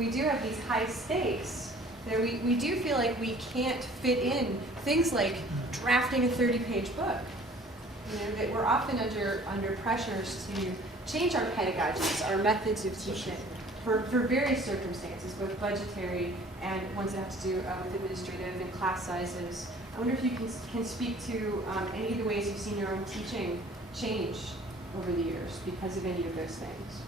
we do have these high stakes, that we do feel like we can't fit in things like drafting a 30-page book. You know, that we're often under pressures to change our pedagogies, our methods of teaching, for various circumstances, both budgetary and ones that have to do with administrative and class sizes. I wonder if you can speak to any of the ways you've seen your own teaching change over the years because of any of those things.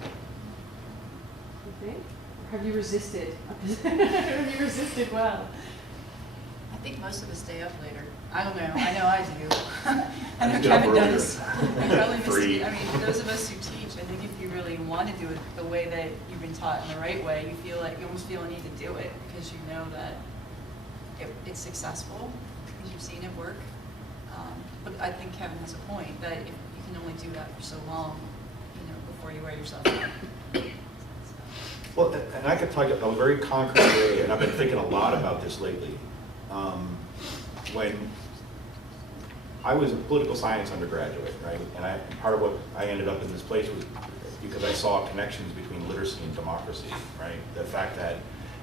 You think? Or have you resisted? Have you resisted well? I think most of us stay up later. I don't know. I know I do. I know Kevin does. Probably Mysti. I mean, those of us who teach, I think if you really want to do it the way that you've been taught in the right way, you feel like you almost feel a need to do it because you know that it's successful because you've seen it work. But I think Kevin has a point that if you can only do that for so long, you know, before you wear yourself out. Well, and I could tell you a very concrete way, and I've been thinking a lot about this lately. When I was a political science undergraduate, right, and part of what I ended up in this place was because I saw connections between literacy and democracy, right? The fact that,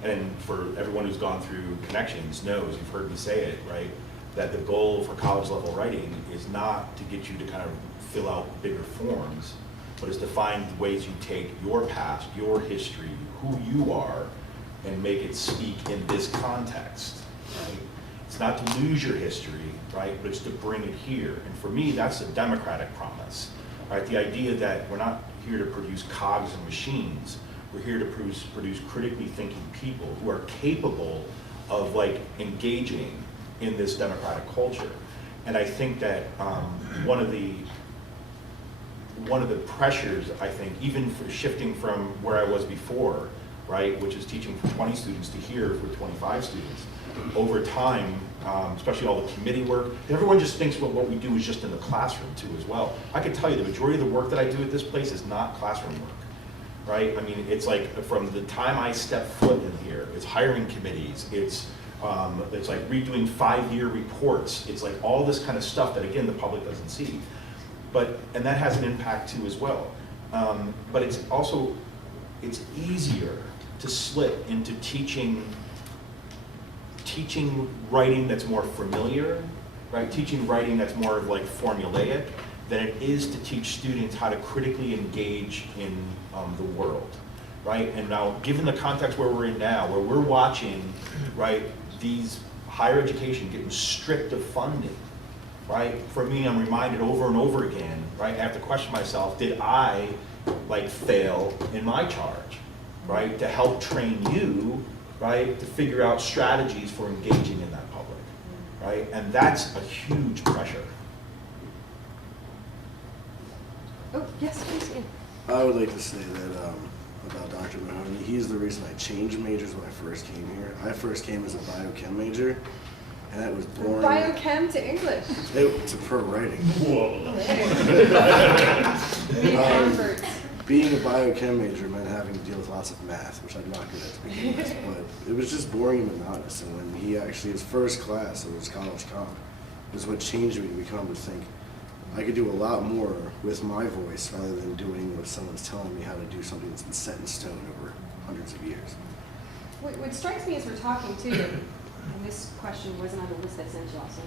and for everyone who's gone through connections knows, you've heard me say it, right, that the goal for college level writing is not to get you to kind of fill out bigger forms, but is to find ways you take your past, your history, who you are, and make it speak in this context, right? It's not to lose your history, right, but it's to bring it here. And for me, that's a democratic promise, right? The idea that we're not here to produce cogs and machines, we're here to produce critically thinking people who are capable of like engaging in this democratic culture. And I think that one of the pressures, I think, even for shifting from where I was before, right, which is teaching for 20 students to here for 25 students, over time, especially all the committee work, and everyone just thinks well, what we do is just in the classroom too as well. I can tell you the majority of the work that I do at this place is not classroom work, right? I mean, it's like from the time I step foot in here, it's hiring committees, it's like redoing 5-year reports, it's like all this kind of stuff that again the public doesn't see. And that has an impact too as well. But it's also, it's easier to slip into teaching writing that's more familiar, right? Teaching writing that's more of like formulaic than it is to teach students how to critically engage in the world, right? And now, given the context where we're in now, where we're watching, right, these higher education getting stripped of funding, right? For me, I'm reminded over and over again, right? I have to question myself, did I like fail in my charge, right? To help train you, right? To figure out strategies for engaging in that public, right? And that's a huge pressure. Oh, yes, please. I would like to say that about Dr. Mahoney, he's the reason I changed majors when I first came here. I first came as a biochem major, and that was boring. Biochem to English. It's a pro writing. Whoa. Being a biochem major meant having to deal with lots of math, which I'm not good at to begin with, but it was just boring and monotonous. And when he actually, his first class, it was college comp, was what changed me to become to think I could do a lot more with my voice rather than doing what someone's telling me how to do something that's been set in stone over hundreds of years. What strikes me as we're talking too, and this question wasn't on the list I sent you also,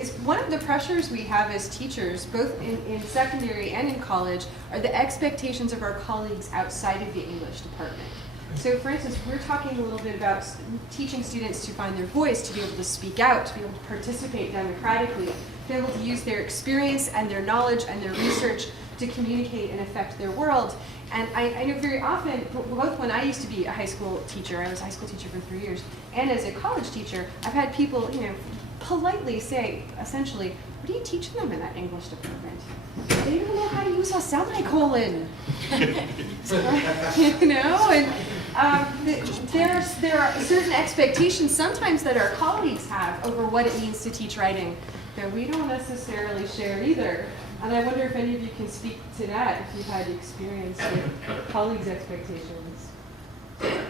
is one of the pressures we have as teachers, both in secondary and in college, are the expectations of our colleagues outside of the English department. So for instance, we're talking a little bit about teaching students to find their voice, to be able to speak out, to be able to participate democratically, to be able to use their experience and their knowledge and their research to communicate and affect their world. And I know very often, both when I used to be a high school teacher, I was a high school teacher for 3 years, and as a college teacher, I've had people, politely say, essentially, what are you teaching them in that English department? They don't know how to use a semicolon. And there are certain expectations sometimes that our colleagues have over what it means to teach writing that we don't necessarily share either. And I wonder if any of you can speak to that, if you've had experience with colleagues' expectations.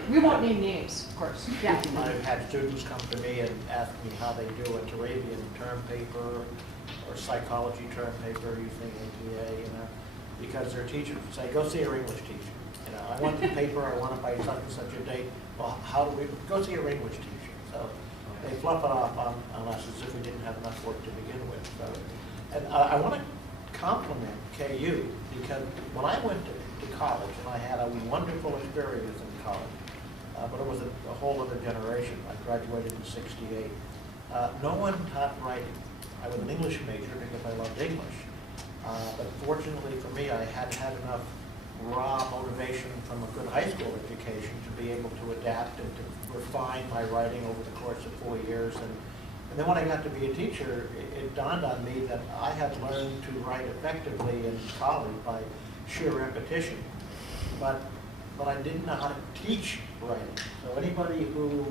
We won't name names, of course. Yeah. I've had students come to me and ask me how they do a Turabian term paper or psychology term paper using APA, because their teachers say, go see your English teacher. You know, I want the paper, I want it by such and such a date. Well, how do we, go see your English teacher. So they fluff it off on us as if we didn't have enough work to begin with. So, and I want to compliment KU because when I went to college, and I had a wonderful experience in college, but it was a whole other generation. I graduated in '68. No one taught writing. I was an English major because I loved English. But fortunately for me, I had had enough raw motivation from a good high school education to be able to adapt and to refine my writing over the course of 4 years. And then when I got to be a teacher, it dawned on me that I had learned to write effectively in college by sheer repetition. But I didn't know how to teach writing. So anybody who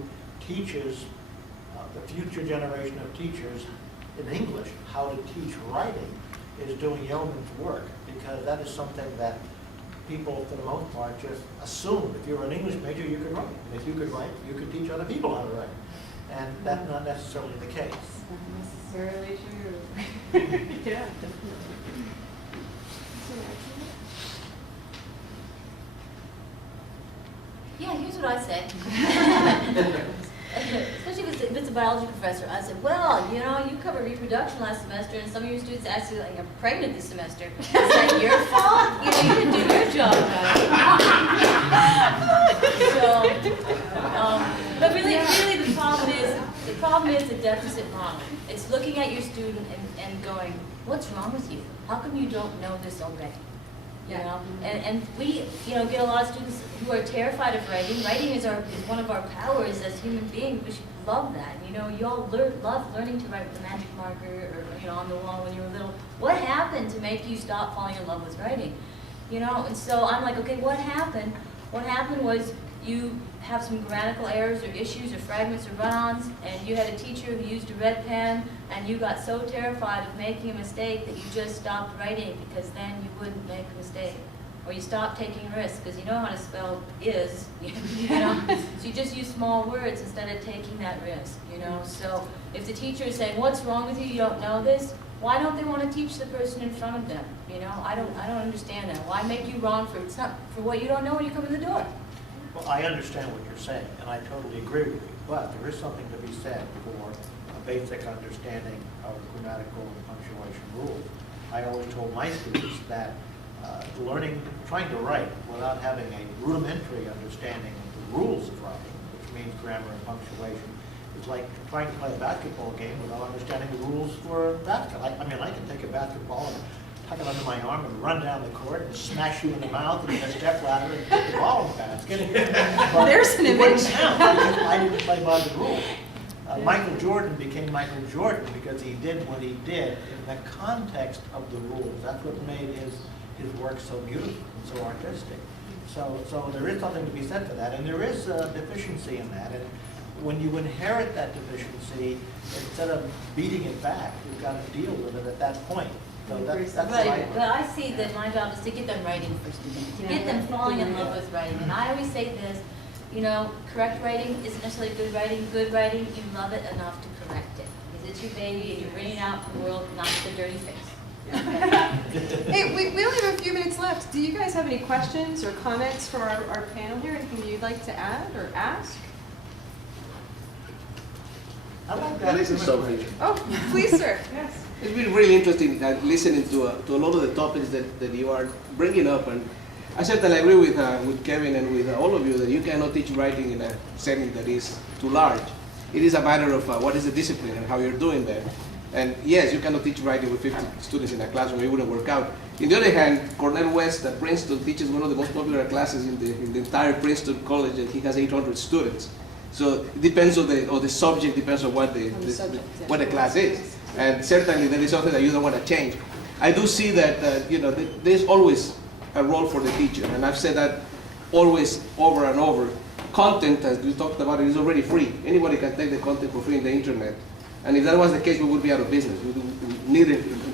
teaches the future generation of teachers in English how to teach writing is doing yeoman's work, because that is something that people, for the most part, just assume. If you're an English major, you could write. And if you could write, you could teach other people how to write. And that's not necessarily the case. Not necessarily true. Yeah, definitely. Yeah, here's what I say. Especially if it's a biology professor, I said, well, you know, you covered reproduction last semester, and some of your students actually like, are pregnant this semester. Is that your fault? You know, you didn't do your job right. But really the problem is the deficit model. It's looking at your student and going, what's wrong with you? How come you don't know this already? You know, and we, you know, get a lot of students who are terrified of writing. Writing is one of our powers as human beings. We should love that. You know, you all love learning to write with a magic marker or, you know, on the wall when you were little. What happened to make you stop falling in love with writing? You know, and so I'm like, okay, what happened? What happened was you have some grammatical errors or issues or fragments or run-ons, and you had a teacher who used a red pen, and you got so terrified of making a mistake that you just stopped writing, because then you wouldn't make a mistake. Or you stopped taking risks, because you know how to spell is, you know, so you just use small words instead of taking that risk, you know. So if the teacher is saying, what's wrong with you, you don't know this, why don't they want to teach the person in front of them? You know, I don't understand that. Why make you wrong for what you don't know when you come in the door? Well, I understand what you're saying, and I totally agree with you, but there is something to be said for a basic understanding of grammatical and punctuation rules. I always told my students that trying to write without having a rudimentary understanding of the rules of writing, which means grammar and punctuation, is like trying to play a basketball game without understanding the rules for basketball. I mean, I can take a basketball and tuck it under my arm and run down the court and smash you in the mouth and get a step ladder and put the ball in the basket. But There's an it wouldn't image. count because I didn't play by the rules. Michael Jordan became Michael Jordan because he did what he did in the context of the rules. That's what made his work so beautiful and so artistic. So there is something to be said for that, and there is a deficiency in that. And when you inherit that deficiency, instead of beating it back, you've got to deal with it at that point. So that's Right, right. but I see that my job is to get them writing first again, to get them falling in love with writing. And I always say this, you know, correct writing isn't necessarily good writing. Good writing, you love it enough to correct it. Because it's your baby and you bring it out in the world, not the dirty face. Hey, we only have a few minutes left. Do you guys have any questions or comments for our panel here? Anything you'd like to add or ask? I like that. This is something. Oh, please, sir. Yes. It's been really interesting listening to a lot of the topics that you are bringing up, and I certainly agree with Kevin and with all of you that you cannot teach writing in a setting that is too large. It is a matter of what is the discipline and how you're doing that. And yes, you cannot teach writing with 50 students in a classroom; it wouldn't work out. On the other hand, Cornell West at Princeton teaches one of the most popular classes in the entire Princeton College, and he has 800 students. So it depends on the subject, depends on what the class is. And certainly there is something that you don't want to change. I do see that you know, there's always a role for the teacher, and I've said that always over and over. Content, as we talked about, it is already free. Anybody can take the content for free on the internet. And if that was the case, we would be out of business.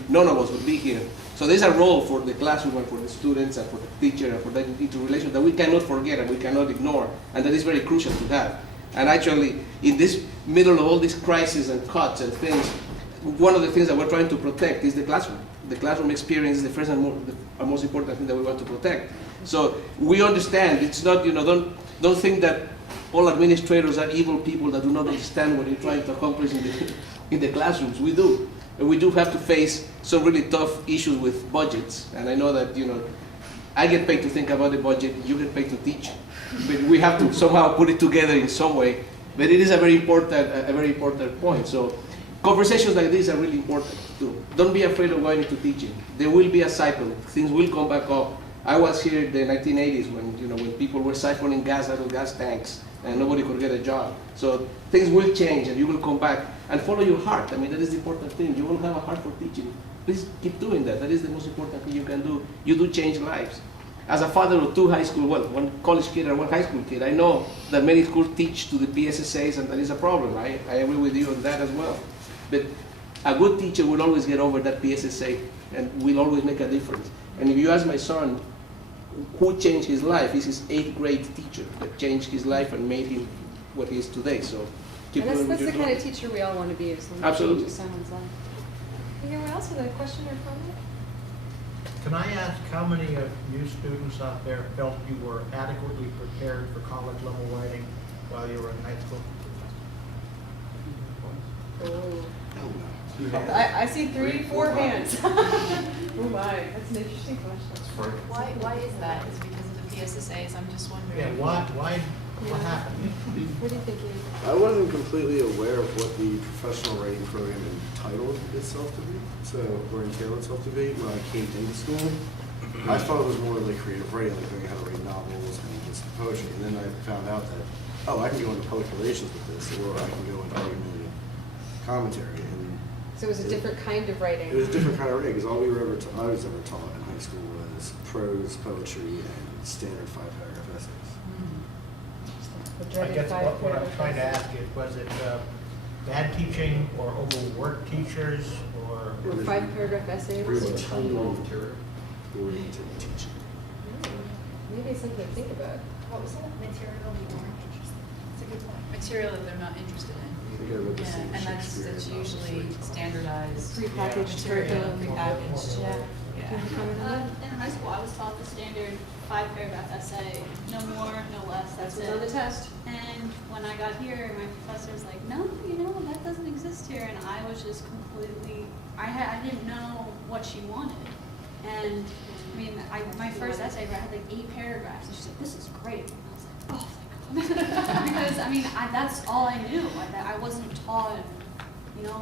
None of us would be here. So there's a role for the classroom and for the students and for the teacher and for that interrelation that we cannot forget and we cannot ignore, and that is very crucial to have. And actually, in this middle of all these crises and cuts and things, one of the things that we're trying to protect is the classroom. The classroom experience is the first and most important thing that we want to protect. So we understand, it's not, don't think that all administrators are evil people that do not understand what you're trying to accomplish in the classrooms. We do. And we do have to face some really tough issues with budgets. And I know that, I get paid to think about the budget, you get paid to teach. But we have to somehow put it together in some way. But it is a very important point. So conversations like this are really important too. Don't be afraid of going into teaching. There will be a cycle. Things will come back up. I was here in the 1980s when people were siphoning gas out of gas tanks and nobody could get a job. So things will change and you will come back and follow your heart. I mean, that is the important thing. You will have a heart for teaching. Please keep doing that. That is the most important thing you can do. You do change lives. As a father of two high school, one college kid and one high school kid, I know that many schools teach to the PSSAs and that is a problem. I agree with you on that as well. But a good teacher will always get over that PSSA and will always make a difference. And if you ask my son, who changed his life? Is his 8th grade teacher that changed his life and made him what he is today. So keep And doing what that's you're the kind doing. of teacher we all want to be, is someone who Absolutely. changes someone's life. Anyone else with a question or comment? Can I ask how many of you students out there felt you were adequately prepared for college level writing while you were in high school? Oh. I see 3, 4 hands. Oh my, that's an interesting question. Why is that? Is it because of the PSSAs? I'm just wondering. Yeah, what happened? What do you think, Ian? I wasn't completely aware of what the professional writing program entitled itself to be, or entailed itself to be when I came into school. I thought it was more like creative writing, like learning how to write novels and just poetry. And then I found out that, I can go into public relations with this, or I can go into argument and commentary. And So it was a different kind of writing. it was a different kind of writing, because all I was ever taught in high school was prose, poetry, and standard 5-paragraph essays. The I dreaded guess what I'm 5 trying to ask is, was it bad teaching or overworked teachers or? Or 5-paragraph essays. Pretty much oriented teaching. Maybe it's something to think about. What was that? Material you weren't interested in. That's a good point. Material that they're not interested in. I think I read the Yeah, same and that's Shakespeare novels, usually like, standardized. Prepackaged Material, curriculum. prepackaged, Yeah. yeah. Can you comment on that? In high school, I was taught the standard 5-paragraph essay, no more, no less, That's that's what's on the it. test. And when I got here, my professor was like, no, that doesn't exist here, and I was just completely, I didn't know what she wanted. And, I mean, my first essay, I had like 8 paragraphs, and she's like, this is great. And I was like, oh, thank God. Because, I mean, that's all I knew. I wasn't taught,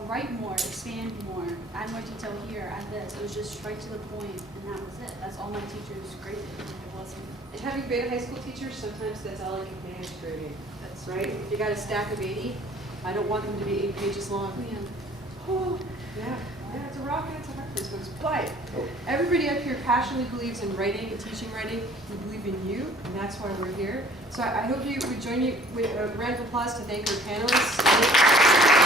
write more, expand more, add more detail here, add this. It was just straight to the point, and that was it. That's all my teachers graded. It wasn't. And having been a high school teacher, sometimes that's all I can manage grading. That's right. If you got a stack of 80, I don't want them to be 8 pages long. Yeah. Oh, yeah. Yeah, it's a rock and it's a hard place, folks. But everybody up here passionately believes in writing and teaching writing. We believe in you, and that's why we're here. So I hope you would join you with a round of applause to thank our panelists.